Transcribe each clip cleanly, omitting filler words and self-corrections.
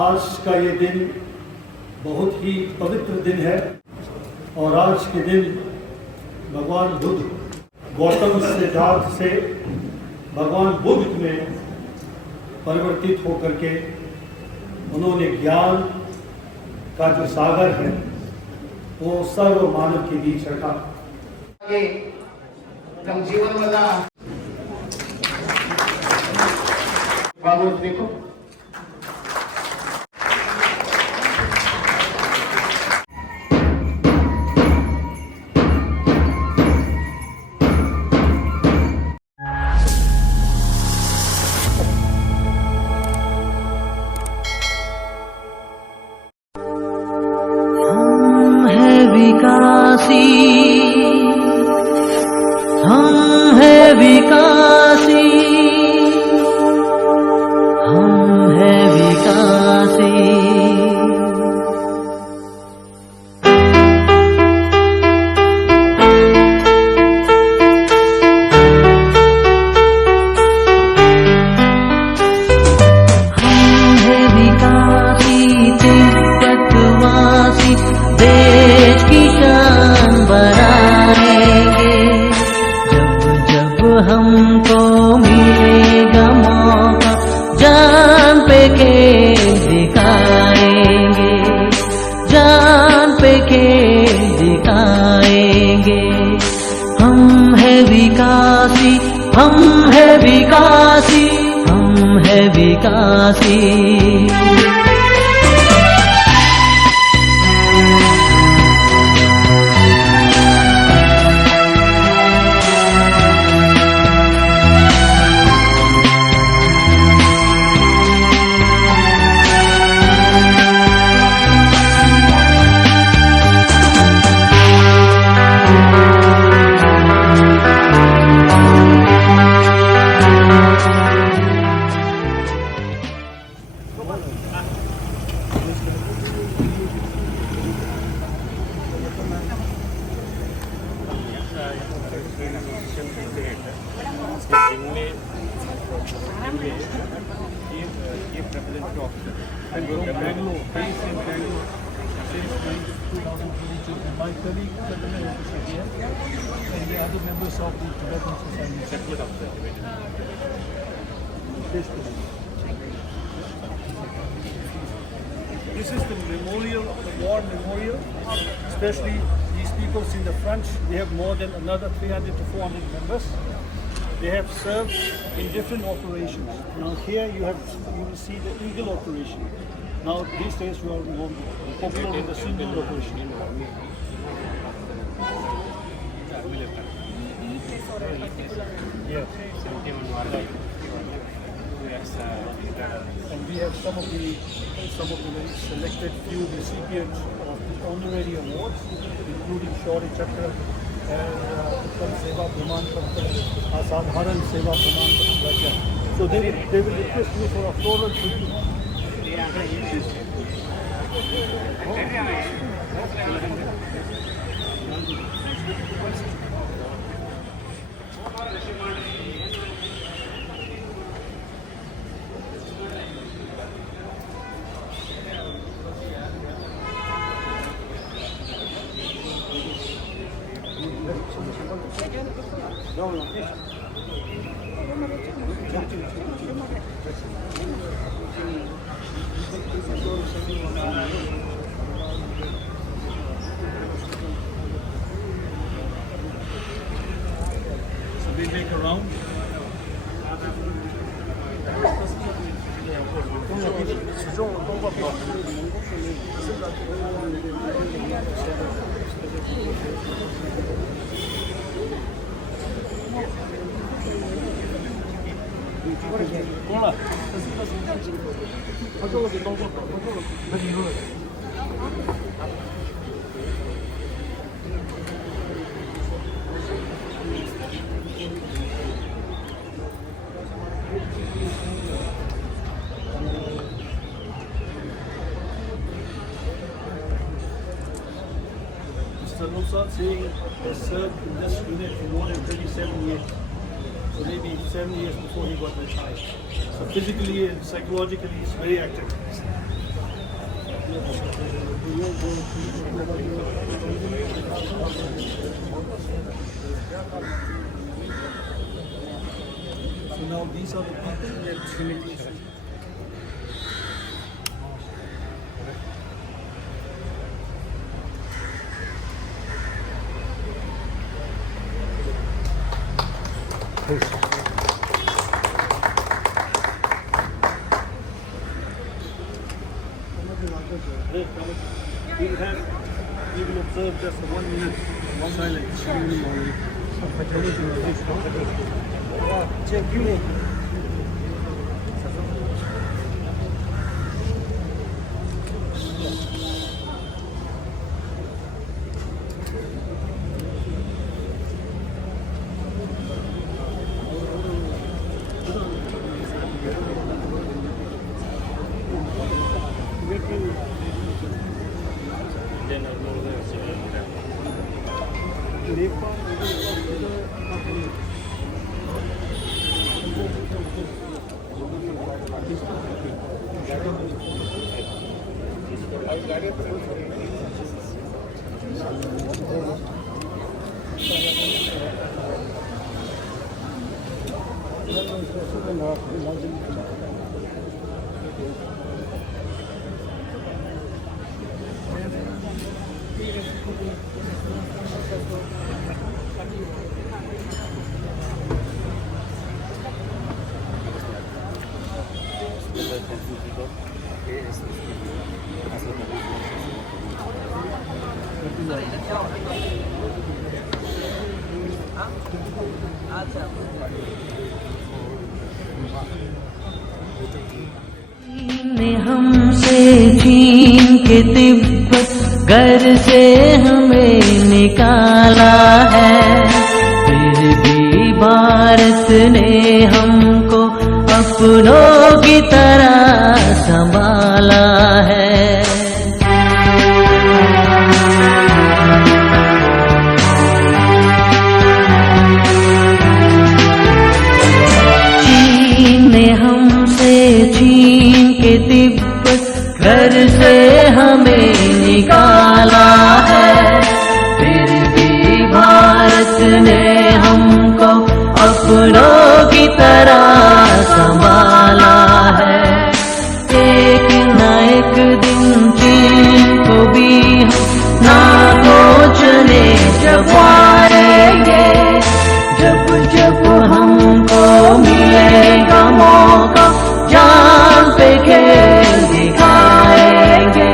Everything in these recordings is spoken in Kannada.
आज का ये दिन बहुत ही पवित्र दिन है और आज के दिन भगवान बुद्ध गौतम सिद्धार्थ से भगवान बुद्ध में परिवर्तित होकर के उन्होंने ज्ञान का जो सागर है वो सर्व मानव के बीच रखा। ನಮ್ಮ ಜೀವನದ ಭಾಗವಹಿಸಬೇಕು। विकासी हम है विकासी, हम है विकासी। हम है विकासी, तिब्बतवासी देश की शान बनाएंगे। जब जब हमको मिलेगा मौका जान पे खेल दिखाएंगे, जान पे खेल दिखाएंगे। हम है विकासी, हम है विकासी, हम है विकासी। And from Bangalore, based in Bangalore, since 2022. My colleague Kadana is here, and the other members of the Tibetan Society. Separate of This is the memorial, the war memorial, especially these people in the front. They have more than another 300 to 400 members. They have served in different operations. Now here you will see the Eagle operation. Now these days we are more popular with the Sindoor operation. Yes. And we have some of the very selected few recipients of the honorary awards, including Shaurya Chakra and Uttam Seva Praman Patra, Asadharan Seva Praman Patra. So they will request me for a floral tribute. So we make a round. Nusrat Singh has served in this unit for more than 37 years. So maybe 7 years before he got retired. So physically and psychologically he's very active. So now these are the people that Trinity has. We will observe just 1 minute silence. ने हमसे छीन के तिब्बत घर से हमें निकाला है, फिर भी भारत ने हमको अपनों की तरह संभाला है। चीन ने हमसे छीन के तिब्बत घर से हमें निकाला है, फिर भी भारत ने हमको अपनों की तरह संभाला है। एक न एक दिन चीन को भी हम ना पहुँचने जब आएंगे, जब जब हमको मिलेगा मौका जान पे खेल दिखाएंगे।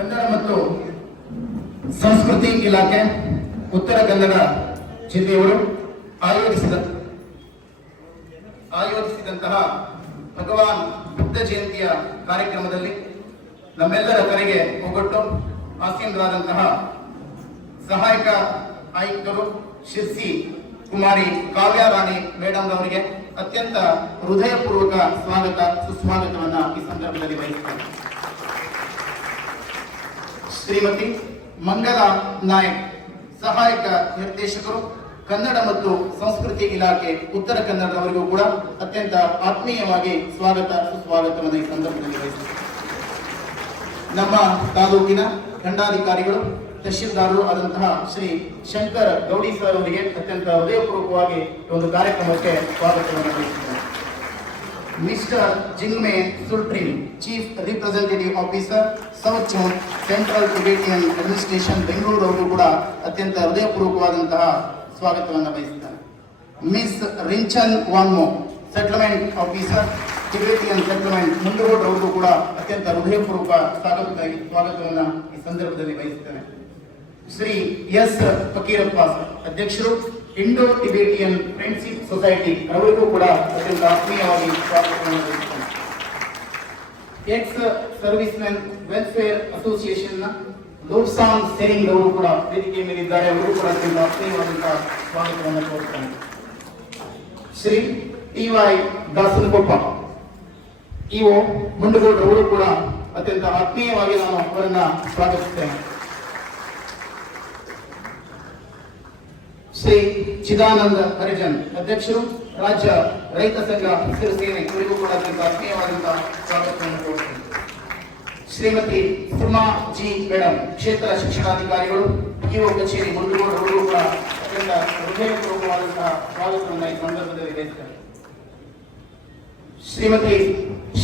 ಕನ್ನಡ ಮತ್ತು ಸಂಸ್ಕೃತಿ ಇಲಾಖೆ ಉತ್ತರ ಕನ್ನಡ ಜಿಲ್ಲೆಯವರು ಆಯೋಜಿಸಿದಂತಹ ಭಗವಾನ್ ಬುದ್ಧ ಜಯಂತಿಯ ಕಾರ್ಯಕ್ರಮದಲ್ಲಿ ನಮ್ಮೆಲ್ಲರ ಕರೆಗೆ ಒಗ್ಗಟ್ಟು ಆಸೀನರಾದಂತಹ ಸಹಾಯಕ ಆಯುಕ್ತರು ಶಿರ್ಸಿ ಕುಮಾರಿ ಕಾವ್ಯಾರಾಣಿ ಮೇಡಮ್ ಅವರಿಗೆ ಅತ್ಯಂತ ಹೃದಯಪೂರ್ವಕ ಸ್ವಾಗತ ಸುಸ್ವಾಗತವನ್ನ ಈ ಸಂದರ್ಭದಲ್ಲಿ ಬಯಸುತ್ತೇನೆ. ಶ್ರೀಮತಿ ಮಂಗಲಾ ನಾಯಕ್ ಸಹಾಯಕ ನಿರ್ದೇಶಕರು ಕನ್ನಡ ಮತ್ತು ಸಂಸ್ಕೃತಿ ಇಲಾಖೆ ಉತ್ತರ ಕನ್ನಡದವರಿಗೂ ಕೂಡ ಅತ್ಯಂತ ಆತ್ಮೀಯವಾಗಿ ಸ್ವಾಗತ ಸುಸ್ವಾಗತವನ್ನು ಈ ಸಂದರ್ಭದಲ್ಲಿ ಬಯಸುತ್ತೇನೆ. ನಮ್ಮ ತಾಲೂಕಿನ ದಂಡಾಧಿಕಾರಿಗಳು ತಹಶೀಲ್ದಾರರು ಆದಂತಹ ಶ್ರೀ ಶಂಕರ್ ಗೌಡಿ ಸರ್ ಅವರಿಗೆ ಅತ್ಯಂತ ಹೃದಯಪೂರ್ವಕವಾಗಿ ಈ ಒಂದು ಕಾರ್ಯಕ್ರಮಕ್ಕೆ ಸ್ವಾಗತವನ್ನು ಬಯಸುತ್ತೇನೆ. Mister Jigme Tsultrim chief representative officer south zone central Tibetan administration Bengaluru ಅವರು ಕೂಡ ಅತ್ಯಂತ ಹೃದಯಪೂರ್ವಕವಾದಂತಹ ಸ್ವಾಗತವನ್ನು ಬಯಸುತ್ತಾರೆ. Miss Rinchen Wangmo settlement officer Tibetan settlement Mundgod ಅವರು ಕೂಡ ಅತ್ಯಂತ ಹೃದಯಪೂರ್ವಕ ಸ್ವಾಗತವನ್ನು ಈ ಸಂದರ್ಭದಲ್ಲಿ ಬಯಸುತ್ತೇನೆ. ಶ್ರೀ ಎಸ್ ಫಕೀರಪ್ಪ ಅಧ್ಯಕ್ಷರು ಇಂಡೋ ಟಿಬೇಟಿಯನ್ ಫ್ರೆಂಡ್ಶಿಪ್ ಸೊಸೈಟಿ ಅವರಿಗೂ ಕೂಡ ಅತ್ಯಂತ ಆತ್ಮೀಯವಾಗಿ ಸ್ವಾಗತವನ್ನು ಬಯಸುತ್ತೇನೆ. Ex service men welfare association ನ ಲೋಕ್ಸಾಂಗ್ ಸೇರಿಂಗ್ ಅವರು ಕೂಡ ವೇದಿಕೆ ಮೇಲಿದ್ದಾರೆ. ಅವರು ಕೂಡ ಅತ್ಯಂತ ಆತ್ಮೀಯವಾದಂತಹ ಸ್ವಾಗತವನ್ನು ಕೋರುತ್ತೇನೆ. ಶ್ರೀ ಟಿ.ವೈ. ದಾಸನಕೊಪ್ಪ ಇಒ ಮುಂಡಗೋಡ್ ಅವರು ಕೂಡ ಅತ್ಯಂತ ಆತ್ಮೀಯವಾಗಿ ನಾನು ಅವರನ್ನ ಸ್ವಾಗತಿಸುತ್ತೇನೆ. ಶ್ರೀ ಚಿದಾನಂದ ಹರಿಜನ್ ಅಧ್ಯಕ್ಷರು ರಾಜ್ಯ ರೈತ ಸಂಘ ಹಸಿರು ಸೇನೆ ಇವರಿಗೂ ಕೂಡ ಅತ್ಯಂತ ಆತ್ಮೀಯವಾದಂತಹ ಸ್ವಾಗತವನ್ನು ಕೋರುತ್ತೇನೆ. ಶ್ರೀಮತಿ ಸುಮಾ ಜಿ ಮೇಡಮ್ ಕ್ಷೇತ್ರ ಶಿಕ್ಷಣಾಧಿಕಾರಿಗಳು ಇಒ ಕಚೇರಿ ಮುಂಡಗೋಡ್ ಅವರು ಕೂಡ ಅತ್ಯಂತ ಹೃದಯಪೂರ್ವಕವಾದಂತಹ ಸ್ವಾಗತವನ್ನು ಈ ಸಂದರ್ಭದಲ್ಲಿ ಬಯಸುತ್ತಾರೆ. ಶ್ರೀಮತಿ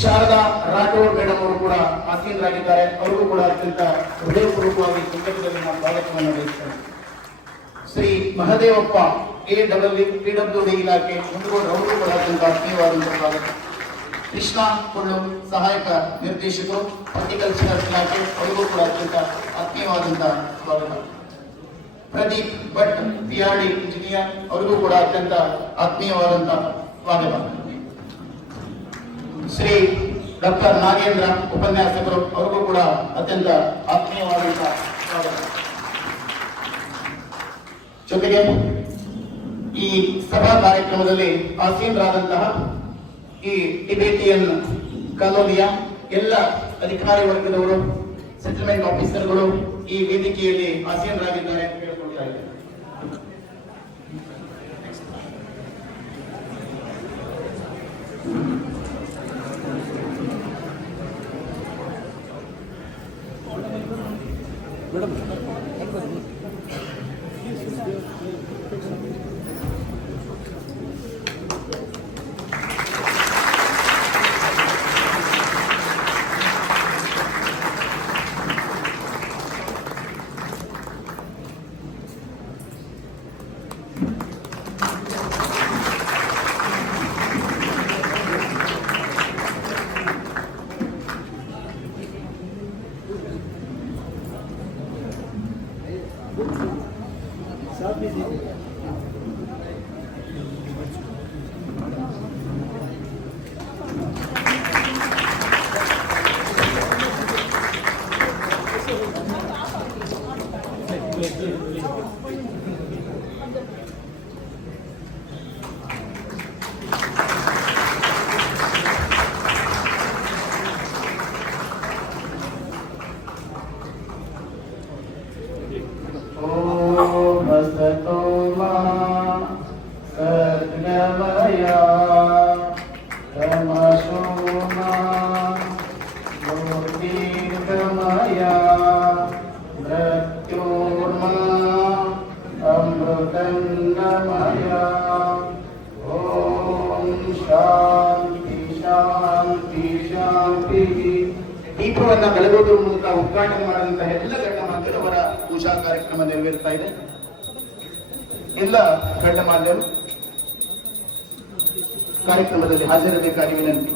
ಶಾರದಾ ರಾಠೋಡ್ ಮೇಡಮ್ ಅವರು ಕೂಡ ಆಸೀನರಾಗಿದ್ದಾರೆ. ಅವರಿಗೂ ಕೂಡ ಅತ್ಯಂತ ಹೃದಯಪೂರ್ವಕವಾಗಿ ಸಂದರ್ಭದಲ್ಲಿ ನಾನು ಸ್ವಾಗತವನ್ನು ಬಯಸುತ್ತೇನೆ. ಶ್ರೀ ಮಹದೇವಪ್ಪ ಪಿಡಬ್ಲ್ಯೂಡಿ ಇಲಾಖೆ ಮುಂಡಗೋಡ್ ಅವರು ಕೂಡ ಅತ್ಯಂತ ಆತ್ಮೀಯವಾದಂತಹ ಸ್ವಾಗತ. ಕೃಷ್ಣ ಕೊಳ್ಳು ಸಹಾಯಕ ನಿರ್ದೇಶಕರು ಹಾರ್ಟಿಕಲ್ಚರ್ ಇಲಾಖೆ ಅವರಿಗೂ ಕೂಡ ಅತ್ಯಂತ ಆತ್ಮೀಯವಾದಂತಹ ಸ್ವಾಗತ. ಪ್ರದೀಪ್ ಭಟ್ ಪಿಆರ್ಡಿ ಇಂಜಿನಿಯರ್ ಅವರಿಗೂ ಕೂಡ ಅತ್ಯಂತ ಆತ್ಮೀಯವಾದಂತಹ ಸ್ವಾಗತ. ಶ್ರೀ ಡಾಕ್ಟರ್ ನಾಗೇಂದ್ರ ಉಪನ್ಯಾಸಕರು ಅವರಿಗೂ ಕೂಡ ಅತ್ಯಂತ ಆತ್ಮೀಯವಾದಂತಹ ಸ್ವಾಗತ. ಜೊತೆಗೆ ಈ ಸಭಾ ಕಾರ್ಯಕ್ರಮದಲ್ಲಿ ಆಸೀನರಾದಂತಹ ಈ ಟಿಬೇಟಿಯನ್ ಕಾಲೋನಿಯ ಎಲ್ಲ ಅಧಿಕಾರಿ ವರ್ಗದವರು ಸೆಟಲ್ಮೆಂಟ್ ಆಫೀಸರ್ಗಳು ಈ ವೇದಿಕೆಯಲ್ಲಿ ಆಸೀನರಾಗಿದ್ದಾರೆ ಅಂತ ಕೇಳಿಕೊಳ್ತಾ ಇದ್ದಾರೆ. ದೀಪವನ್ನ ಬೆಳಗೋದ್ರ ಮೂಲಕ ಉದ್ಘಾಟನೆ ಮಾಡಿದಂತಹ ಎಲ್ಲ ಗಣ್ಯಮಾನ್ಯರು ಅವರ ಪೂಜಾ ಕಾರ್ಯಕ್ರಮ ನೆರವೇರ್ತಾ ಇದೆ. ಎಲ್ಲ ಗಣ್ಯಮಾನ್ಯರು ಕಾರ್ಯಕ್ರಮದಲ್ಲಿ ಹಾಜರಿರಬೇಕಾಗಿ ವಿನಂತಿ.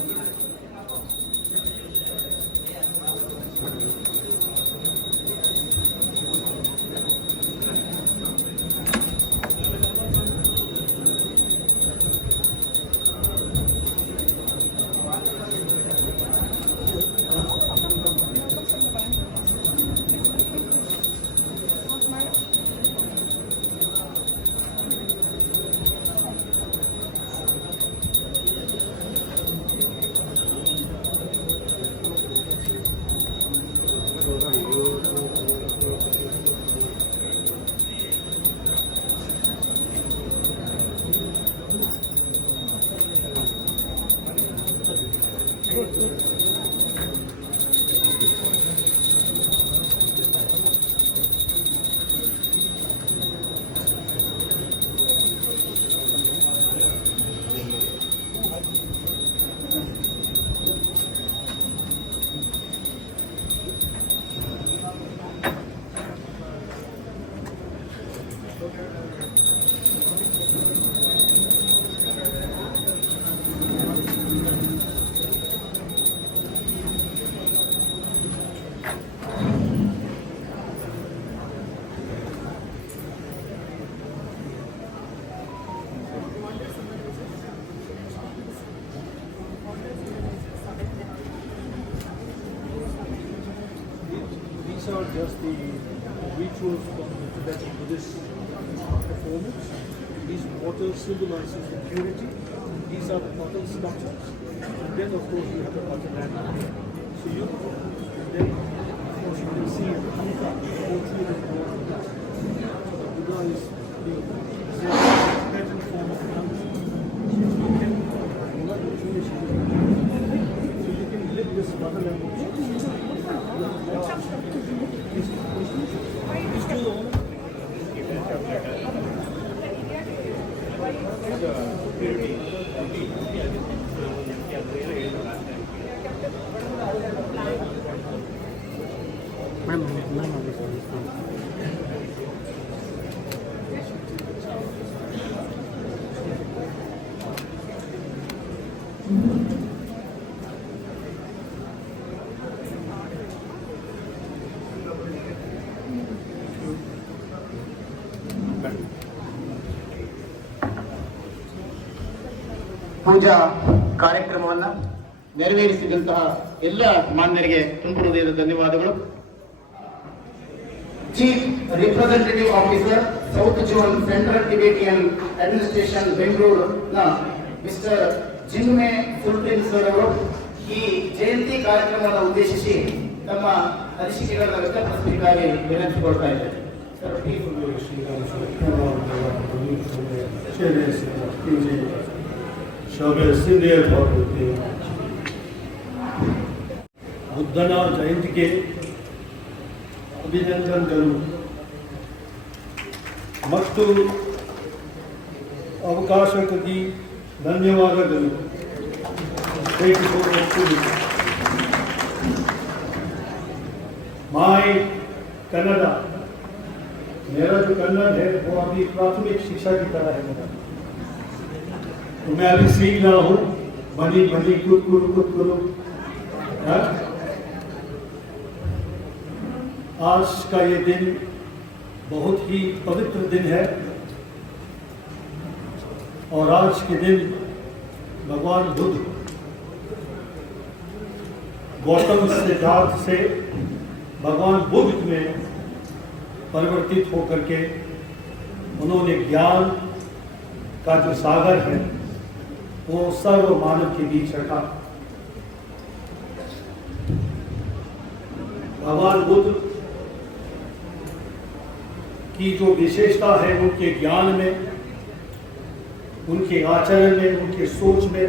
these are just the rituals from the Tibetan Buddhist performance. These waters symbolizes the purity. These are the bottle structures. And then of course you have the bottle land. So you and then of course you can see the Buddha go through the water. So the Buddha is the Tibetan form of Buddha. So you can live this bottle land. ಪೂಜಾ ಕಾರ್ಯಕ್ರಮವನ್ನ ನೆರವೇರಿಸಿದಂತಹ ಎಲ್ಲ ಮಾನ್ಯರಿಗೆ ತುಂಬು ಹೃದಯದ ಧನ್ಯವಾದಗಳು. Chief representative officer south zone central Tibetan administration ಬೆಂಗಳೂರಿನ ಮಿಸ್ಟರ್ ಜಿನ್ಮೆ ಸುಲ್ತಾನ್ ಸರ್ ಅವರು ಈ ಜಯಂತಿ ಕಾರ್ಯಕ್ರಮವನ್ನು ಉದ್ದೇಶಿಸಿ ತಮ್ಮ ಅನಿಸಿಕೆಗಳನ್ನು ವ್ಯಕ್ತಪಡಿಸಬೇಕಾಗಿ ವಿನಂತಿಕೊಳ್ತಾ ಇದ್ದಾರೆ. ಬುದ್ಧನ ಜಯಂತಿಗೆ ಅಭಿನಂದನೆಗಳು ಮತ್ತು ಅವಕಾಶಕ್ಕಾಗಿ ಧನ್ಯವಾದಗಳು. माय कन्नड़ा, मेरा जो कन्नड़ है वो अभी प्राथमिक शिक्षा की तरह है मेरा, तो मैं अभी सीख रहा हूँ. बनी बनी कुछ कुछ आज का ये दिन बहुत ही पवित्र दिन है और आज के दिन भगवान बुद्ध गौतम सिद्धार्थ से भगवान बुद्ध में परिवर्तित होकर के उन्होंने ज्ञान का जो सागर है वो सर्व मानव के बीच रखा. भगवान बुद्ध की जो विशेषता है उनके ज्ञान में, उनके आचरण में, उनके सोच में,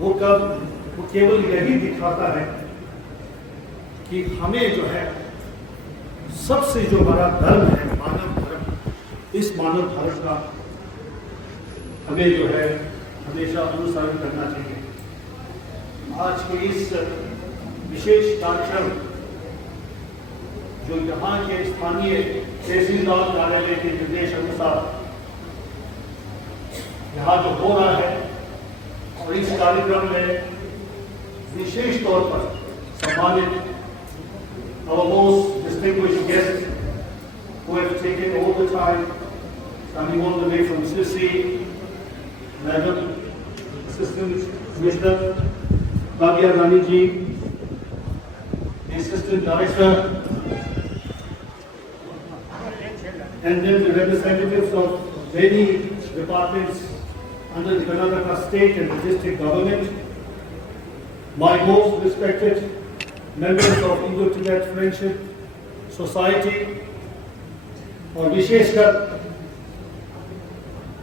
वो केवल यही दिखाता है कि हमें जो है सबसे जो बड़ा धर्म है मानव धर्म, इस मानव धर्म का हमें जो है हमेशा अनुसरण करना चाहिए. आज के इस विशेष कार्यक्रम जो यहाँ के स्थानीय तहसीलदार कार्यालय के निर्देश अनुसार यहाँ जो हो रहा है, और इस कार्यक्रम में विशेष तौर पर सम्मानित our most distinguished guests who have taken all the time coming all the way from Sicily, Madam Assistant Mr. Bhavya Rani ji, the Assistant Director, and then the representatives of many departments under the Karnataka state and the district government, my most respected members of Indo-Tibet Friendship Society, और विशेषकर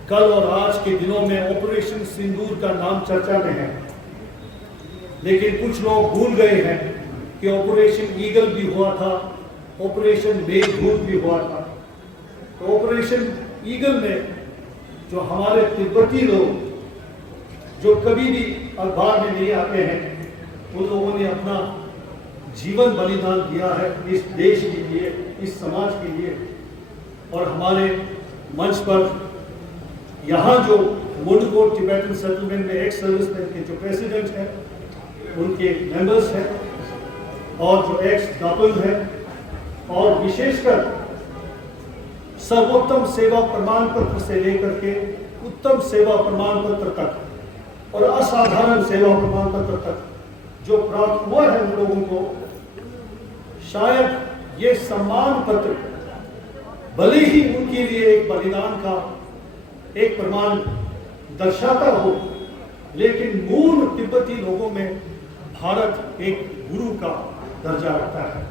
कल और आज के दिनों में ऑपरेशन सिंदूर का नाम चर्चा में है, लेकिन कुछ लोग भूल गए हैं कि ऑपरेशन ईगल भी हुआ था, ऑपरेशन मेघदूत भी हुआ था. तो ऑपरेशन ईगल में जो हमारे तिब्बती लोग जो कभी भी अखबार में नहीं आते हैं, उन लोगों ने अपना जीवन बलिदान दिया है इस देश के लिए, इस समाज के लिए. और हमारे मंच पर यहाँ जो मुंडकोट टिबेटन सेटलमेंट में एक्स सर्विसमैन के जो प्रेसिडेंट हैं, उनके मेंबर्स हैं, और जो एक्स दापन है, और विशेषकर सर्वोत्तम सेवा प्रमाण पत्र से लेकर के उत्तम सेवा प्रमाण पत्र तक और असाधारण सेवा प्रमाण पत्र तक जो प्राप्त हुआ है, उन लोगों को शायद ये सम्मान पत्र भले ही उनके लिए एक बलिदान का एक प्रमाण दर्शाता हो, लेकिन मूल तिब्बती लोगों में भारत एक गुरु का दर्जा रखता है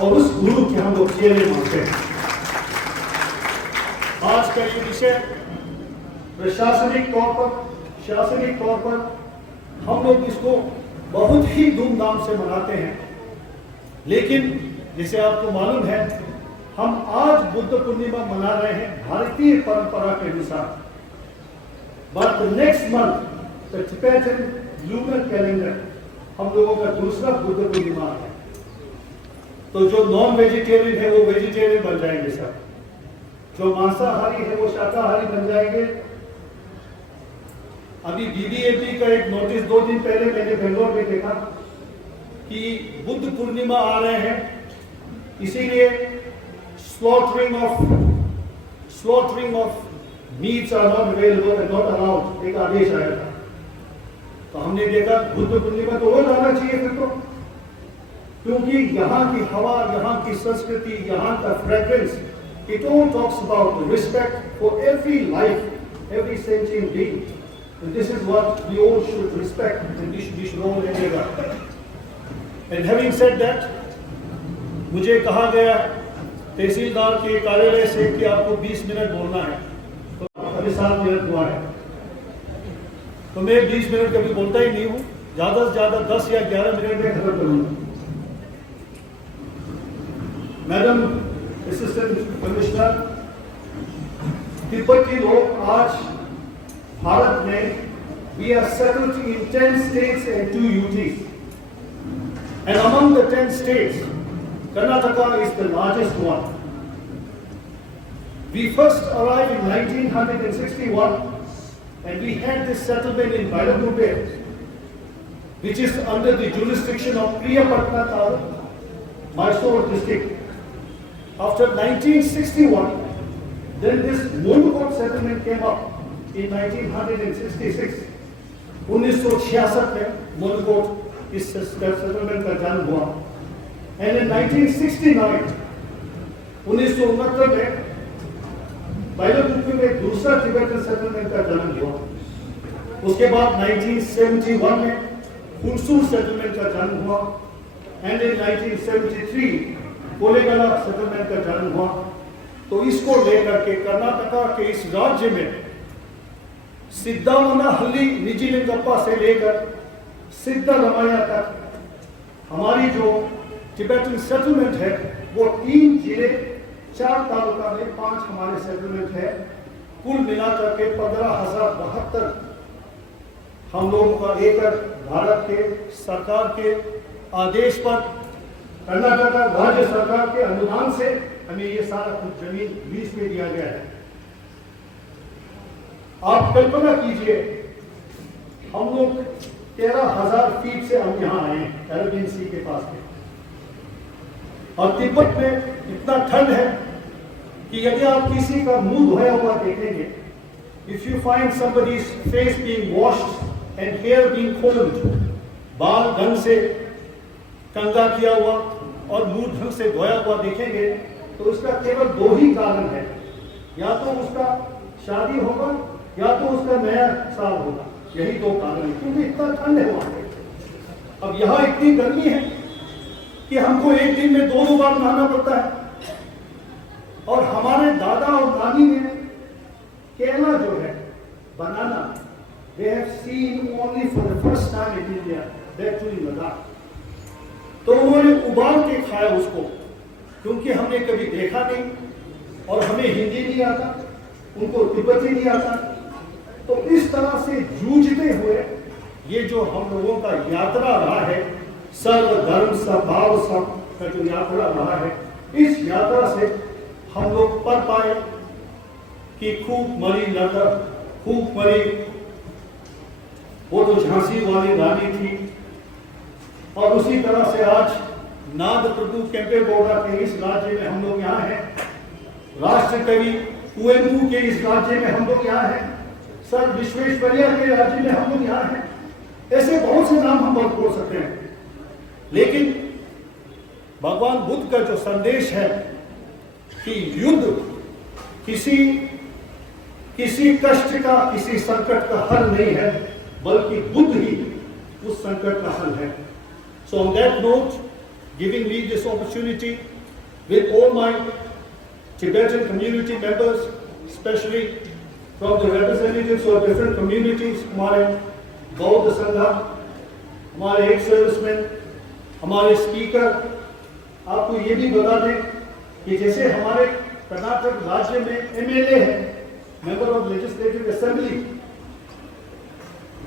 और उस गुरु के हम लोग चेले मानते हैं। आज का ये विषय प्रशासनिक तौर पर हम लोग इसको बहुत ही धूमधाम से मनाते हैं, लेकिन जैसे आपको मालूम है हम आज बुद्ध पूर्णिमा मना रहे हैं भारतीय परंपरा के अनुसार, but next month the Tibetan lunar calendar हम लोगों का दूसरा बुद्ध पूर्णिमा है। तो जो नॉन वेजिटेरियन है वो वेजिटेरियन बन जाएंगे सब, जो मांसाहारी है वो शाकाहारी बन जाएंगे। अभी बीबीएपी का एक नोटिस 2 दिन पहले मैंने बेंगलोर में देखा कि बुद्ध पूर्णिमा आ रहे हैं, इसीलिए slaughtering of meats are not available and not allowed, एक आदेश आया था। तो हमने देखा बुद्ध पूर्णिमा तो रोज आना चाहिए फिर तो, क्योंकि यहाँ की हवा, यहाँ की संस्कृति, यहाँ का fragrance, it all talks about the respect for every life, every sentient being, and this is what we all should respect and we should all endeavor. And having said that, मुझे कहा गया तहसीलदार के कार्यालय से कि आपको 20 मिनट बोलना है, तो अभी 7 मिनट हुआ है, तो मैं 20 मिनट कभी बोलता ही नहीं हूँ, ज़्यादा से ज़्यादा 10 या 11 मिनट में खत्म करूँगा। मैडम असिस्टेंट कमिश्नर, तिब्बती लोग आज भारत में we are settled in 10 states and 2 UTs, and among the 10 states, Karnataka is the largest one. We first arrived in 1961 and we had this settlement in Bailakuppe, which is under the jurisdiction of Priyapatna Taluk, Mysore district. After 1961, then this Monukot settlement came up in 1966. 1966 में Monukot इस settlement का जन्म हुआ, and in 1969, 1969 में बाइलाकुप्पी में दूसरा तिब्बतन सेटलमेंट का जन्म हुआ। उसके बाद 1971 में हुनसूर सेटलमेंट का जन्म हुआ, एंड इन 1973 कोलेगला सेटलमेंट का जन्म हुआ। तो इसको लेकर के कर्नाटका के इस राज्य में सिद्धामनहल्ली निजिलिंगप्पा से लेकर सिद्धरामैया तक हमारी जो टिबेटन सेटलमेंट है वो 3 जिले, 4 तालुका में 5 हमारे सेटलमेंट है। कुल मिलाकर के 15,072 हम लोगों का एकड़ भारत के सरकार के आदेश पर, कर्नाटका राज्य सरकार के अनुदान से हमें ये सारा कुछ जमीन लीज में दिया गया है। आप कल्पना कीजिए, हम लोग 13,000 फीट से हम यहाँ आए हैं अरेबियन सी के पास में, और तिब्बत में इतना ठंड है कि यदि आप किसी का मुंह धोया हुआ देखेंगे, if you find somebody's face being washed and hair being combed, बाल ढंग से कंघा किया हुआ और मुंह ढंग से धोया हुआ देखेंगे, तो इसका केवल 2 ही कारण है, या तो उसका शादी होगा या तो उसका नया साल होगा। यही 2 कारण है, क्योंकि इतना ठंड है वहां पे। अब यहाँ इतनी गर्मी है कि हमको एक दिन में 2 बार नहाना पड़ता है, और हमारे दादा और नानी ने केला जो है, बनाना, they have seen only for the first time in India, that too in Ladakh। तो उन्होंने उबाल के खाया उसको, क्योंकि हमने कभी देखा नहीं और हमें हिंदी नहीं आता, उनको तिब्बती नहीं आता। तो इस तरह से जूझते हुए ये जो हम लोगों का यात्रा रहा है, सर्व धर्म सद्भाव सब का जो यात्रा रहा है, इस यात्रा से हम लोग पढ़ पाए कि खूब मरी लंदर, खूब मरी वो तो झांसी वाली रानी थी, और उसी तरह से आज नाद प्रभु केम्पेगौड़ा के इस राज्य में हम लोग यहाँ हैं, राष्ट्र कवि कुवेंपु के इस राज्य में हम लोग यहाँ हैं, सर विश्वेश्वरैया के राज्य में हम लोग यहाँ हैं। ऐसे बहुत से नाम हम बोल सकते हैं, लेकिन भगवान बुद्ध का जो संदेश है कि युद्ध किसी कष्ट का, किसी संकट का हल नहीं है, बल्कि बुद्ध ही उस संकट का हल है. So on that note, giving me this opportunity with all my Tibetan community members, especially from the representatives of different communities, हमारे बौद्ध संघ, हमारे एक सर्विसमैन, हमारे स्पीकर, आपको ये भी बता दें कि जैसे हमारे कर्नाटक राज्य में एमएलए है, member of legislative assembly,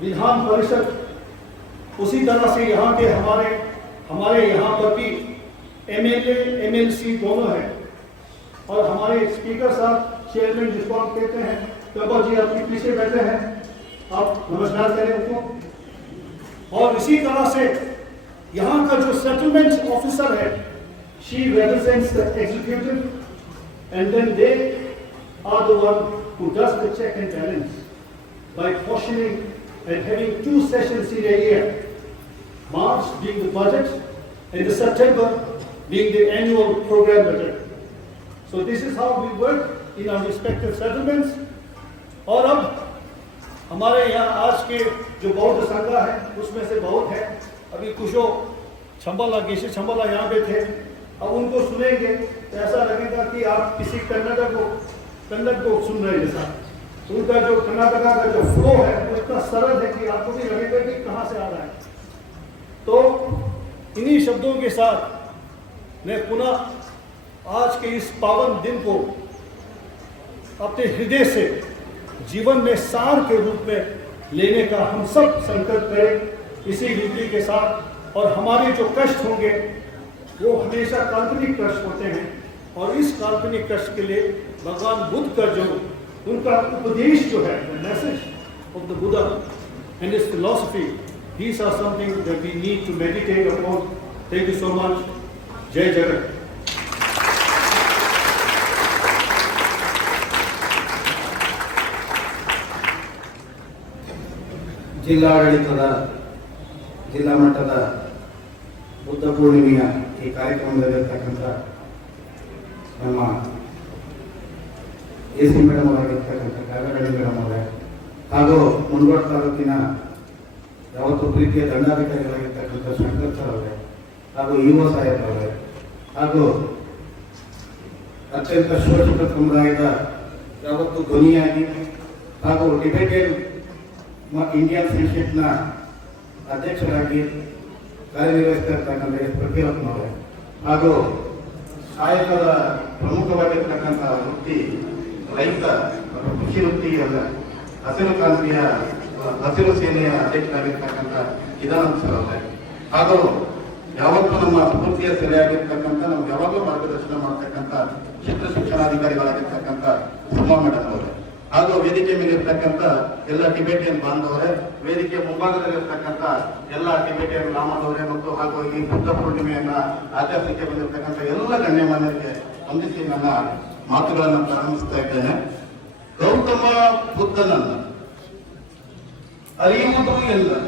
Vidhan Parishad, उसी तरह से यहाँ के हमारे यहाँ पर भी एमएलए एमएलसी दोनों हैं. और हमारे स्पीकर साहब, चेयरमैन जिसको आप कहते हैं, कबा जी आपके पीछे बैठे हैं, आप नमस्कार करें उनको. और इसी तरह से यहाँ का जो सेटलमेंट ऑफिसर है, she represents the executive, and then they are the one who does the check and balance by cautioning and having 2 sessions in a year, March being the budget and the September being the annual program budget. So this is how we work in our respective settlements. और अब हमारे यहाँ आज के जो बौद्ध संघ है उसमें से बहुत है, अभी कुशो छम्बला गेशी छम्बला यहाँ पे थे, अब उनको सुनेंगे तो ऐसा लगेगा कि आप किसी कन्नड़ को सुन रहे जैसा. उनका जो कर्नाटका का जो फ्लो है वो इतना सरल है कि आपको भी लगेगा कि कहाँ से आ रहा है. तो इन्हीं शब्दों के साथ मैं पुनः आज के इस पावन दिन को अपने हृदय से जीवन में सार के रूप में लेने का हम सब संकल्प करें इसी रीति के साथ. और हमारे जो कष्ट होंगे वो हमेशा काल्पनिक कष्ट होते हैं, और इस काल्पनिक कष्ट के लिए भगवान बुद्ध का जो उनका उपदेश जो है, the message of the Buddha and his philosophy, these are something that we need to meditate upon. Thank you so much. Jai Jagat. ಜಿಲ್ಲಾಡಳಿತದ ಜಿಲ್ಲಾ ಮಟ್ಟದ ಬುದ್ಧ ಪೂರ್ಣಿಮೆಯ ಈ ಕಾರ್ಯಕ್ರಮದಲ್ಲಿರ್ತಕ್ಕಂಥ ನಮ್ಮ ಎ ಸಿ ಮೇಡಮ್ ಅವರಾಗಿರ್ತಕ್ಕಂಥ ಕಾಗಡಳ್ಳಿ ಮೇಡಮ್ ಅವರೇ, ಹಾಗೂ ಮುನಗೋಡ ತಾಲೂಕಿನ ಯಾವತ್ತು ಪ್ರೀತಿಯ ದಂಡಾಧಿಕಾರಿಗಳಾಗಿರ್ತಕ್ಕಂಥ ಶಂಕರ್ ಸರ್ ಅವರೇ, ಹಾಗೂ ಇಒ ಸಾಹೇಬ್ ಅವರೇ, ಹಾಗೂ ಅತ್ಯಂತ ಶೋಷಿತ ಸಮುದಾಯದ ಯಾವತ್ತು ಧ್ವನಿಯಾಗಿ ಹಾಗೂ ಟಿಬೆಟಿಯನ್ ಇಂಡಿಯನ್ ಫ್ರೆಂಡ್ಶಿಪ್ನ ಅಧ್ಯಕ್ಷರಾಗಿ ಕಾರ್ಯನಿರ್ವಹಿಸ್ತಿರ್ತಕ್ಕಂಥ ಪ್ರತಿರತ್ನ ಅವರೇ, ಹಾಗೂ ಕಾಯಕದ ಪ್ರಮುಖವಾಗಿರ್ತಕ್ಕಂಥ ವೃತ್ತಿ ರೈತ ಕೃಷಿ ವೃತ್ತಿಯಲ್ಲ ಹಸಿರು ಸೇನೆಯ ಅಧ್ಯಕ್ಷರಾಗಿರ್ತಕ್ಕಂಥ ಚಿದಾನಂದ ಸರ್ ಅವರೇ, ಹಾಗೂ ಯಾವತ್ತೂ ನಮ್ಮ ಸ್ಫೂರ್ತಿಯ ಸೆಲೆಯಾಗಿರ್ತಕ್ಕಂಥ ನಮ್ಗೆ ಯಾವಾಗಲೂ ಮಾರ್ಗದರ್ಶನ ಮಾಡ್ತಕ್ಕಂಥ ಕ್ಷೇತ್ರ ಶಿಕ್ಷಣಾಧಿಕಾರಿಗಳಾಗಿರ್ತಕ್ಕಂಥ ಸುಮಾ ಮೇಡಮ್ ಅವರೇ, ಹಾಗೂ ವೇದಿಕೆ ಮೇಲೆ ಇರ್ತಕ್ಕಂಥ ಎಲ್ಲ ಟಿಬೆಟಿಯನ್ ಬಾಂಧವರೇ, ವೇದಿಕೆ ಮುಂಭಾಗದಲ್ಲಿರ್ತಕ್ಕಂಥ ಎಲ್ಲ ಟಿಬೆಟಿಯನ್ ರಾಮನವರೇ, ಮತ್ತು ಹಾಗೂ ಈ ಬುದ್ಧ ಪೂರ್ಣಿಮೆಯನ್ನ ಆಚರಿಸಲಿಕ್ಕೆ ಬಂದಿರತಕ್ಕಂಥ ಎಲ್ಲ ಗಣ್ಯಮಾನ್ಯರಿಗೆ ವಂದಿಸಿ ನನ್ನ ಮಾತುಗಳನ್ನು ಪ್ರಾರಂಭಿಸ್ತಾ ಇದ್ದೇನೆ. ಗೌತಮ ಬುದ್ಧನನ್ನ ಅರಿಯುವುದು ಎಂದರೆ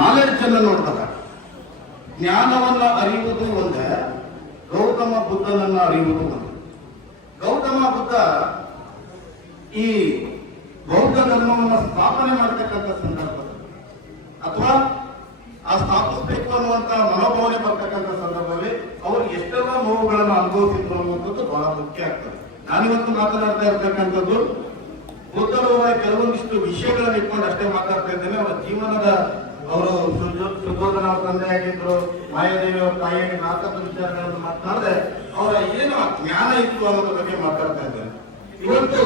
ನಾಲೆಡ್ಜ್ ಅನ್ನು ನೋಡ್ತಾರೆ. ಜ್ಞಾನವನ್ನ ಅರಿಯುವುದು ಒಂದೇ, ಗೌತಮ ಬುದ್ಧನನ್ನ ಅರಿಯುವುದು ಒಂದೇ. ಗೌತಮ ಬುದ್ಧ ಈ ಬೌದ್ಧ ಧರ್ಮವನ್ನು ಸ್ಥಾಪನೆ ಮಾಡತಕ್ಕಂಥ ಸಂದರ್ಭದಲ್ಲಿ ಅಥವಾ ಆ ಸ್ಥಾಪಿಸಬೇಕು ಅನ್ನುವಂತ ಮನೋಭಾವನೆ ಬರ್ತಕ್ಕಂಥ ಸಂದರ್ಭದಲ್ಲಿ ಅವರು ಎಷ್ಟೆಲ್ಲ ನೋವುಗಳನ್ನು ಅನುಭವಿಸಿದ್ರು ಅನ್ನುವಂಥದ್ದು ಬಹಳ ಮುಖ್ಯ ಆಗ್ತದೆ. ನಾನಿವತ್ತು ಮಾತನಾಡ್ತಾ ಇರ್ತಕ್ಕಂಥದ್ದು ಬುದ್ಧರವರ ಕೆಲವೊಂದಿಷ್ಟು ವಿಷಯಗಳನ್ನು ಇಟ್ಕೊಂಡು ಅಷ್ಟೇ ಮಾತಾಡ್ತಾ ಇದ್ದೇನೆ. ಅವರ ಜೀವನದ ಅವರು ಸುಬೋಧನ ಅವರ ತಂದೆಯಾಗಿದ್ರು, ಮಾಯಾದೇವಿ ಅವರ ತಾಯಿಯಾಗಿ ನಾಲ್ಕತ್ತು ವಿಚಾರಗಳನ್ನು ಮಾತನಾಡದೆ ಅವರ ಏನು ಜ್ಞಾನ ಇತ್ತು ಅನ್ನೋದ್ರ ಬಗ್ಗೆ ಮಾತಾಡ್ತಾ ಇದ್ದೇನೆ. ಇವತ್ತು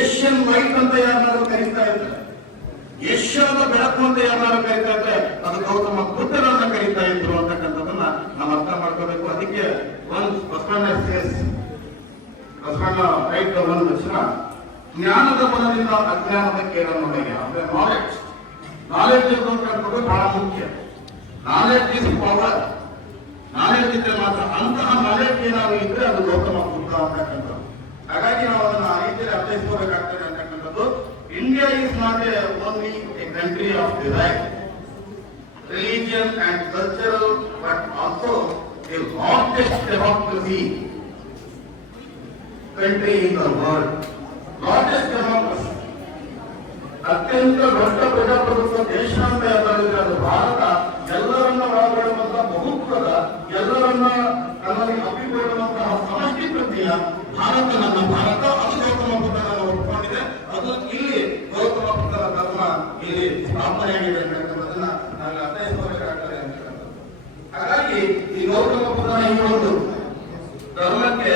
ಏಷ್ಯನ್ ವೈಟ್ ಅಂತ ಯಾರು ಕರೀತಾ ಇದ್ದಾರೆ, ಏಷ್ಯಾದ ಬೆಳಕು ಅಂತ ಯಾರು ಕರೀತಾ ಇದ್ರೆ ಅದು ಗೌತಮ ಬುದ್ಧರನ್ನ ಕರೀತಾ ಇದ್ರು ಅಂತಕ್ಕಂಥದ್ದನ್ನ ನಾವು ಅರ್ಥ ಮಾಡ್ಕೋಬೇಕು. ಅದಕ್ಕೆ ಬಸವಣ್ಣ ರೈಟ್ ಒಂದು ವಚನ, ಜ್ಞಾನದ ಬಲದಿಂದ ಅಜ್ಞಾನದ ಕೇರನ್ನೊಳಗೆ ಅಂದ್ರೆ ನಾಲೆಡ್ಜ್ ಇರುವಂತಕ್ಕಂಥದ್ದು ಬಹಳ ಮುಖ್ಯ. Knowledge is power. ನಾಲೆಡ್ಜ್ ಇದ್ರೆ ಮಾತ್ರ, ಅಂತಹ ನಾಲೆಡ್ಜ್ ಏನಾದ್ರು ಇದ್ರೆ ಅದು ಗೌತಮ ಬುದ್ಧ ಅಂತಕ್ಕಂಥದ್ದು. ಹಾಗಾಗಿ ನಾವು ಅದನ್ನ ಆ ರೀತಿಯಲ್ಲಿ ಅರ್ಥೈಸ್ಕೋಬೇಕಾಗ್ತದೆ ಅಂತಕ್ಕಂಥದ್ದು. India is not only a country of desire. religion and cultural, but also the largest democracy country in the world. Largest democracy. ಅತ್ಯಂತ ದೊಡ್ಡ ಪ್ರಜಾಪ್ರಭುತ್ವ ದೇಶ ಅಂತ ಯಾವ್ದಾದ್ರೆ ಅದು ಭಾರತ. ಎಲ್ಲರನ್ನ ಒಳಗೊಳ್ಳುವಂತಹ ಬಹುತ್ವದ, ಎಲ್ಲರನ್ನ ತನ್ನಲ್ಲಿ ಅಪ್ಪಿಕೊಳ್ಳುವಂತಹ ಸಮಷ್ಟಿ ಪ್ರಜ್ಞೆಯ ಭಾರತ ನನ್ನ ಭಾರತ. ಅದು ಗೌತಮ ಬುದ್ಧನನ್ನು ಒಪ್ಪಿಕೊಂಡಿದೆ. ಅದು ಇಲ್ಲಿ ಗೌತಮ ಬುದ್ಧನ ಧರ್ಮ ಇಲ್ಲಿ ಸ್ಥಾಪನೆಯಾಗಿದೆ ಅಂತಕ್ಕಂಥದ್ದನ್ನ ನನಗೆ ಅರ್ಥೈಸಬೇಕಾಗ್ತದೆ ಅಂತ. ಹಾಗಾಗಿ ಈ ಗೌತಮ ಬುದ್ಧನ ಈ ಒಂದು ಧರ್ಮಕ್ಕೆ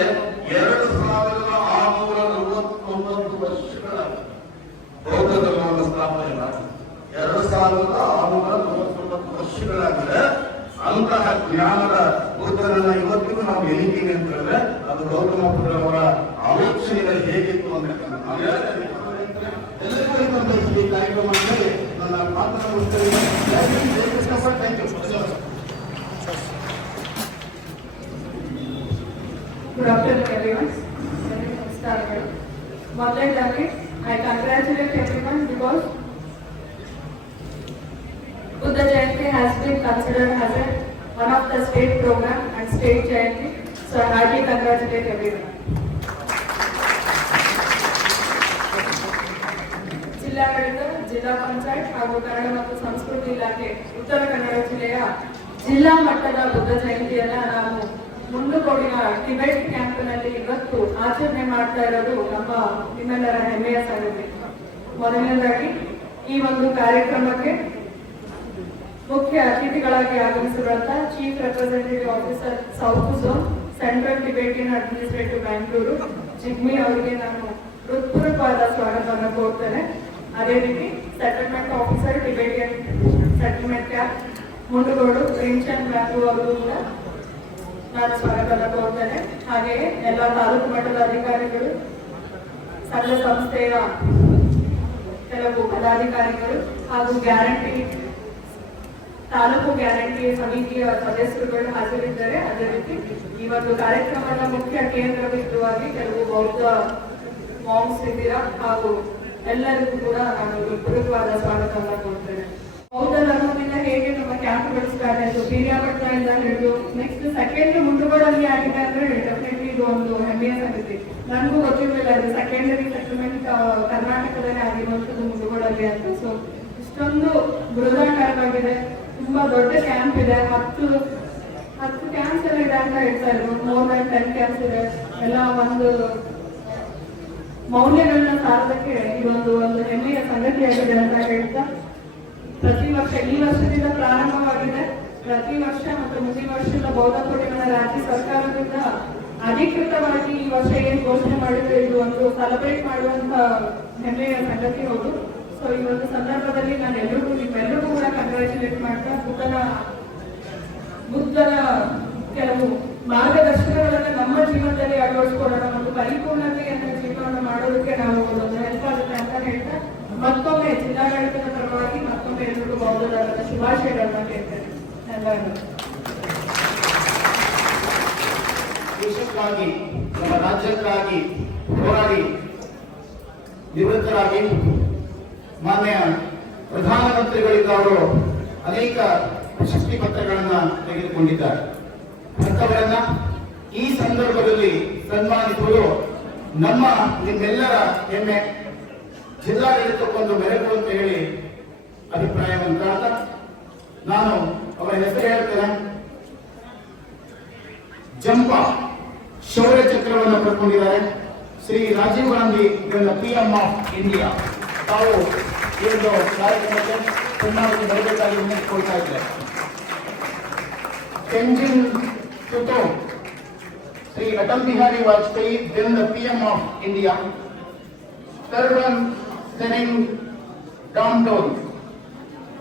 2649 ವರ್ಷಗಳ ಬೌದ್ಧ ಧರ್ಮವನ್ನು ಸ್ಥಾಪನೆ ಮಾಡಿ 2649 ವರ್ಷಗಳಾಗಿದೆ. ಅಂತಹ ಜ್ಞಾನದ ಬುದ್ಧನನ್ನ ಇವತ್ತಿಗೂ ನಾವು ಎಲ್ಲಿದ್ದೀವಿ ಅಂತ ಹೇಳಿದ್ರೆ ಅದು ಗೌತಮ ಬುದ್ಧರವರ ಆಲೋಚನೆಗಳು ಹೇಗಿತ್ತು ಅಂತಕ್ಕಂಥ ಎಲ್ಲರಿಗೂ ಈ ಕಾರ್ಯಕ್ರಮದಲ್ಲಿ ನನ್ನ ಮಾತನ್ನು ಮುಗಿಸ್ತೇನೆ. Thank you. Good afternoon, everyone. ಮೊದಲನೇದಾಗಿ I congratulate everyone because Buddha Jayanti has been considered as one of the state program and state Jayanti. So I heartily congratulate everyone. ಜಿಲ್ಲಾಡಳಿತ, ಜಿಲ್ಲಾ ಪಂಚಾಯತ್ ಹಾಗೂ ಕನ್ನಡ ಮತ್ತು ಸಂಸ್ಕೃತಿ ಇಲಾಖೆ ಉತ್ತರ ಕನ್ನಡ ಜಿಲ್ಲೆಯ ಜಿಲ್ಲಾ ಮಟ್ಟದ ಬುದ್ಧ ಜಯಂತಿಯನ್ನ ನಾವು ಮುಂಡಗೋಡಿನ ಟಿಬೆಟ್ ಕ್ಯಾಂಪ್ನಲ್ಲಿ ಇವತ್ತು ಆಚರಣೆ ಮಾಡ್ತಾ ಇರೋದು ನಿಮ್ಮೆಲ್ಲರ ಹೆಮ್ಮೆಯ ಸಂಗತಿ. ಮೊದಲನೇದಾಗಿ ಈ ಒಂದು ಕಾರ್ಯಕ್ರಮಕ್ಕೆ ಮುಖ್ಯ ಅತಿಥಿಗಳಾಗಿ ಆಗಮಿಸಿರುವಂತಹ chief representative officer south zone central Tibetan administrative Bangalore Jigme ಅವರಿಗೆ ನಾನು ಹೃತ್ಪೂರ್ವಕವಾದ ಸ್ವಾಗತವನ್ನು ಕೋರ್ತೇನೆ. ಅದೇ ರೀತಿ settlement officer Tibetan settlement camp Mundgod Premchand Bangalore ಅವರು ಕೂಡ ನಾನು ಸ್ವಾಗತವನ್ನು ಕೋರ್ತೇನೆ. ಹಾಗೆಯೇ ಎಲ್ಲ ತಾಲೂಕು ಮಟ್ಟದ ಅಧಿಕಾರಿಗಳು, ಸಂಘ ಸಂಸ್ಥೆಯ ಕೆಲವು ಪದಾಧಿಕಾರಿಗಳು ಹಾಗೂ ತಾಲೂಕು ಗ್ಯಾರಂಟಿ ಸಮಿತಿಯ ಸದಸ್ಯರುಗಳು ಹಾಜರಿದ್ದಾರೆ. ಅದೇ ರೀತಿ ಈ ಒಂದು ಕಾರ್ಯಕ್ರಮದ ಮುಖ್ಯ ಕೇಂದ್ರ ಬಿಂದುವಾಗಿ ಕೆಲವು ಬೌದ್ಧ ಮಾಂಗ್ಸ್ ಇದ್ದೀರಾ ಹಾಗೂ ಎಲ್ಲರಿಗೂ ಕೂಡ ನಾನು ಹೃತ್ಪೂರ್ವಕವಾದ ಸ್ವಾಗತವನ್ನು ಕೊಡ್ತೇನೆ. ಬೌದ್ಧ ಧರ್ಮದಿಂದ ಹೇಗೆ ನಮ್ಮ ಕ್ಯಾಂಪ್ಗಳು ಸ್ಟಾರ್ಟ್ ಆಯಿತು, ಪಿರಿಯಾಪಟ್ಟಣದಿಂದ ಹಿಡಿದು ನೆಕ್ಸ್ಟ್ ಸೆಕೆಂಡ್ ಮುಂಡಗೋಡಲ್ಲಿ ಆಗಿದೆ ಅಂದ್ರೆ ಡೆಫಿನೆಟ್ಲಿ ಇದು ಒಂದು ಹೆಮ್ಮೆಯ ಸಂಗತಿ. ನನಗೂ ಗೊತ್ತಿರಲಿಲ್ಲ ಇದು ಸೆಕೆಂಡರಿ ಸೆಟಲ್ಮೆಂಟ್ ಕರ್ನಾಟಕದಲ್ಲಿ ಆಗಿರುವಂಥದ್ದು ಮುಂಡಗೋಡಲ್ಲಿ ಅಂತ. ಸೊ ಇಷ್ಟೊಂದು ಬೃಹದಾಕಾರವಾಗಿದೆ, ತುಂಬಾ ದೊಡ್ಡ ಕ್ಯಾಂಪ್ ಇದೆ. 10 ಕ್ಯಾಂಪ್ಸ್ ಎಲ್ಲ ಇದೆ ಅಂತ ಹೇಳ್ತಾ ಇದ್ರು. ಮೋರ್ ದನ್ 10 ಕ್ಯಾಂಪ್ಸ್ ಇದೆ. ಎಲ್ಲ ಒಂದು ಮೌಲ್ಯಗಳನ್ನ ಸಾರೋದಕ್ಕೆ ಇದೊಂದು ಹೆಮ್ಮೆಯ ಸಂಗತಿಯಾಗಿದೆ ಅಂತ ಹೇಳ್ತಾ, ಪ್ರತಿ ವರ್ಷ ಈ ವರ್ಷದಿಂದ ಪ್ರಾರಂಭವಾಗಿದೆ. ಪ್ರತಿ ವರ್ಷ ಮತ್ತು ಮುಂದಿನ ವರ್ಷದ ಬೌದ್ಧ ಪೂರ್ಣಿಮೆಯ ರಾಜ್ಯ ಸರ್ಕಾರದಿಂದ ಅಧಿಕೃತವಾಗಿ ಈ ವರ್ಷ ಏನ್ ಘೋಷಣೆ ಮಾಡಿದ್ರೆ ಇದು ಒಂದು ಸೆಲೆಬ್ರೇಟ್ ಮಾಡುವಂತ ಹೆಮ್ಮೆಯ ಸಂಗತಿ ಹೌದು. ಸೊ ಈ ಒಂದು ಸಂದರ್ಭದಲ್ಲಿ ನಾನು ನಿಮ್ಮೆಲ್ಲರಿಗೂ ಕೂಡ ಕಂಗ್ರಾಚುಲೇಟ್ ಮಾಡ್ತಾ, ಬುದ್ಧನ ಕೆಲವು ಮಾರ್ಗದರ್ಶನಗಳನ್ನ ನಮ್ಮ ಜೀವನದಲ್ಲಿ ಅಳವಡಿಸಿಕೊಳ್ಳೋಣ ಮತ್ತು ಪರಿಪೂರ್ಣತೆಯನ್ನು ಜೀವನವನ್ನು ಮಾಡೋದಕ್ಕೆ ನಾವು ಒಂದು ಹೆಲ್ಪ್ ಆಗುತ್ತೆ ಅಂತ ಹೇಳ್ತಾ, ಮತ್ತೊಮ್ಮೆ ಜಿಲ್ಲಾಡಳಿತದ ಪರವಾಗಿ ಮತ್ತೊಮ್ಮೆ ಎಲ್ಲರಿಗೂ ಬೌದ್ಧ ಧರ್ಮದ ಶುಭಾಶಯಗಳನ್ನ ಕೇಳ್ತೇನೆ. ಎಲ್ಲರಿಗೂ ದೇಶಕ್ಕಾಗಿ, ನಮ್ಮ ರಾಜ್ಯಕ್ಕಾಗಿ ಹೋರಾಡಿ ನಿವೃತ್ತರಾಗಿ ಮಾನ್ಯ ಪ್ರಧಾನಮಂತ್ರಿಗಳಿಂದ ಅವರು ಅನೇಕ ಪ್ರಶಸ್ತಿ ಪತ್ರಗಳನ್ನ ತೆಗೆದುಕೊಂಡಿದ್ದಾರೆ. ಅಂಥವರನ್ನ ಈ ಸಂದರ್ಭದಲ್ಲಿ ಸನ್ಮಾನಿಸುವುದು ನಿಮ್ಮೆಲ್ಲರ ಹೆಮ್ಮೆ. ಜಿಲ್ಲಾಡಳಿತಕ್ಕೊಂದು ಮೆರಗು ಅಂತ ಹೇಳಿ ಅಭಿಪ್ರಾಯವನ್ನು ಕಾಡ್ತಾ ನಾನು ಅವರ ಹೆಸರು ಹೇಳ್ತೇನೆ. ಜಂಪ ಶೌರ್ಯ ಚಕ್ರವನ್ನು ಪಡ್ಕೊಂಡಿದ್ದಾರೆ Shri Rajiv Gandhi PM of India. ತಾವು ಈ ಒಂದು ಕಾರ್ಯಕ್ರಮಕ್ಕೆ ಸನ್ಮಾನಕ್ಕೆ ಬರಬೇಕಾಗಿ ವಿನಂತಿಸಿಕೊಳ್ತಾ ಇದ್ದಾರೆ. ತೆಂಜಿನ್ ತುತೋ Shri Atal Bihari Vajpayee PM of India. Third one, Sening Damdol,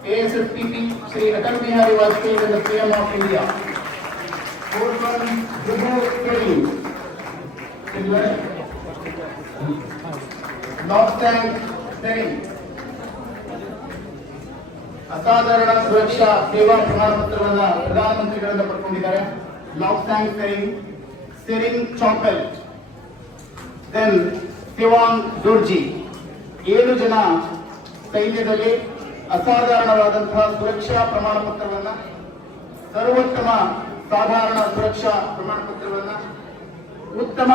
ASSPP, Sri Atal Bihari Vajpayee, the PM of India. Fourth one, Vibhu Keli, North Tank Sening, ಅಸಾಧಾರಣ ಸುರಕ್ಷಾ ಸೇವಾ ಪ್ರಮಾಣ ಪತ್ರವನ್ನ ಪ್ರಧಾನಮಂತ್ರಿಗಳಿಂದ ಪಡ್ಕೊಂಡಿದ್ದಾರೆ. North Tank Sering Chopel, then Siwang Durji. 7 ಜನ ಸೈನ್ಯದಲ್ಲಿ ಅಸಾಧಾರಣವಾದಂತಹ ಸುರಕ್ಷಾ ಪ್ರಮಾಣ ಪತ್ರವನ್ನ, ಸರ್ವೋತ್ತಮ ಸಾಧಾರಣ ಸುರಕ್ಷಾ ಪ್ರಮಾಣ ಪತ್ರವನ್ನ, ಉತ್ತಮ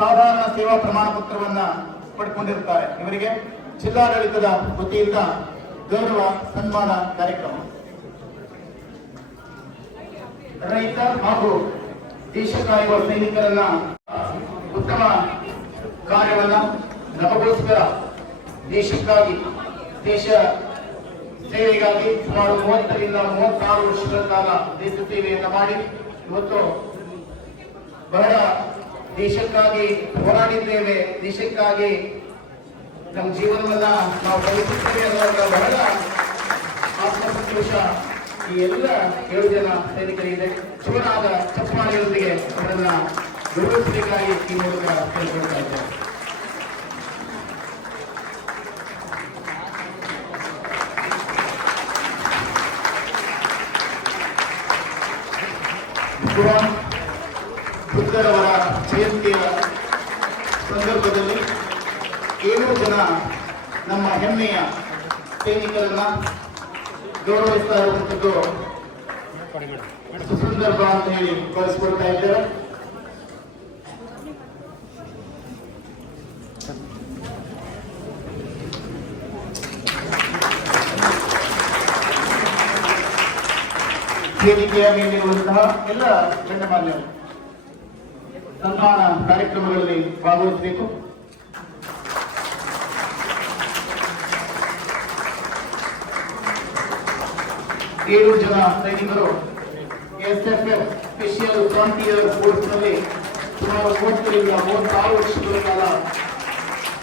ಸಾಧಾರಣ ಸೇವಾ ಪ್ರಮಾಣ ಪತ್ರವನ್ನ ಪಡ್ಕೊಂಡಿರ್ತಾರೆ. ಇವರಿಗೆ ಜಿಲ್ಲಾಡಳಿತದ ವತಿಯಿಂದ ಗೌರವ ಸನ್ಮಾನ ಕಾರ್ಯಕ್ರಮ. ರೈತ ಹಾಗೂ ದೇಶ ಕಾಯುವ ಸೈನಿಕರನ್ನ ಉತ್ತಮ ಕಾರ್ಯವನ್ನ ನಮಗೋಸ್ಕರ ದೇಶಕ್ಕಾಗಿ, ದೇಶ ಸೇವೆಗಾಗಿ ಸುಮಾರು 30ರಿಂದ 36 ವರ್ಷಗಳ ಕಾಲ ದೇಶ ಸೇವೆಯನ್ನ ಮಾಡಿ ಇವತ್ತು ಬಹಳ ದೇಶಕ್ಕಾಗಿ ಹೋರಾಡಿದ್ದೇವೆ, ದೇಶಕ್ಕಾಗಿ ನಮ್ಮ ಜೀವನವನ್ನ ನಾವು ಕಲಿಸುತ್ತೇವೆ ಅನ್ನುವಾಗ ಬಹಳ ಆತ್ಮಸಂತೋಷ ಈ ಎಲ್ಲ 7 ಜನ ಸೈನಿಕರಿಗೆ ಜೋರಾದ ಚಪ್ಪಾಳೆಯೊಂದಿಗೆ ಅವರನ್ನ ಗೌರವಿಸಬೇಕಾಗಿ ಈ ಮೂಲಕ ಕೇಳಿಕೊಳ್ತಾ ಇದ್ದೇವೆ. ಬುದ್ಧರವರ ಜಯಂತಿಯ ಸಂದರ್ಭದಲ್ಲಿ 7 ಜನ ನಮ್ಮ ಹೆಮ್ಮೆಯ ಸೈನಿಕರನ್ನ ಗೌರವಿಸ್ತಾ ಇರುವಂತದ್ದು ಸುಸಂದರ್ಭ ಅಂತ ಹೇಳಿ ಕಳಿಸ್ಕೊಡ್ತಾ ಇದ್ದೇವೆ. ವೇದಿಕೆಯ ಮೇಲಿರುವಂತಹ ಎಲ್ಲ ಗಣ್ಯಮಾನ್ಯರು ಸನ್ಮಾನ ಕಾರ್ಯಕ್ರಮಗಳಲ್ಲಿ ಭಾಗವಹಿಸಬೇಕು. ಏಳು ಜನ ಸೈನಿಕರು SFF ಸ್ಪೆಷಲ್ ಫ್ರಾಂಟಿಯರ್ ಫೋರ್ಸ್ ನಲ್ಲಿ ಸುಮಾರು 30ರಿಂದ 36 ವರ್ಷಗಳ ಕಾಲ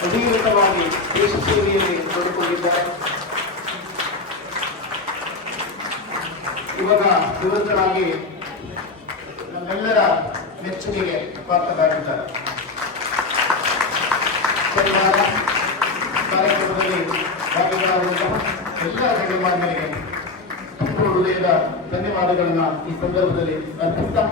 ಅಧಿಕೃತವಾಗಿ ದೇಶ ಸೇವೆಯಲ್ಲಿ ತೊಡಗಿಕೊಂಡಿದ್ದಾರೆ. ಇವಾಗ ನಿವೃತ್ತರಾಗಿ ನಮ್ಮೆಲ್ಲರ ಮೆಚ್ಚುಗೆಗೆ ಪಾತ್ರರಾಗಿದ್ದಾರೆ. ಪರಿವಾರ ಕಾರ್ಯಕ್ರಮದಲ್ಲಿ ಭಾಗಿಯಾಗುವಂತಹ ಎಲ್ಲ ಗಣ್ಯಮಾನ್ಯರಿಗೆ ತುಂಬ ಹೃದಯದ ಧನ್ಯವಾದಗಳನ್ನ ಈ ಸಂದರ್ಭದಲ್ಲಿ ಅರ್ಪಿಸ್ತಾ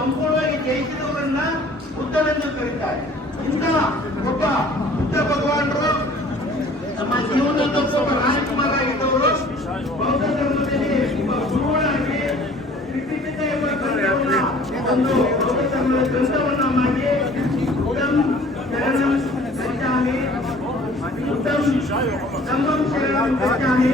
ಸಂಪೂರ್ಣವಾಗಿ ಜಯಿಸಿದವರನ್ನ ಬುದ್ಧನೆಂದು ಕರೀತಾರೆ. ಇಂತಹ ಒಬ್ಬ ಬುದ್ಧ ಭಗವಾನರು ನಮ್ಮ ಜೀವನದ ಒಬ್ಬ ರಾಜಕುಮಾರ ಆಗಿದ್ದವರು ಬೌದ್ಧ ಧರ್ಮದಲ್ಲಿ ಒಬ್ಬ ಗುರುಗಳಾಗಿ ತ್ರಿಪಿಟಕ ಎಂಬ ಗ್ರಂಥವನ್ನ ಒಂದು ಬೌದ್ಧ ಧರ್ಮದ ಗ್ರಂಥವನ್ನ ಮಾಡಿ ಉತ್ತಮ ಶರಣಂ ಗಚ್ಚಾಮಿ, ಉತ್ತಮ ಧಮ್ಮಂ ಶರಣಂ ಗಚ್ಚಾಮಿ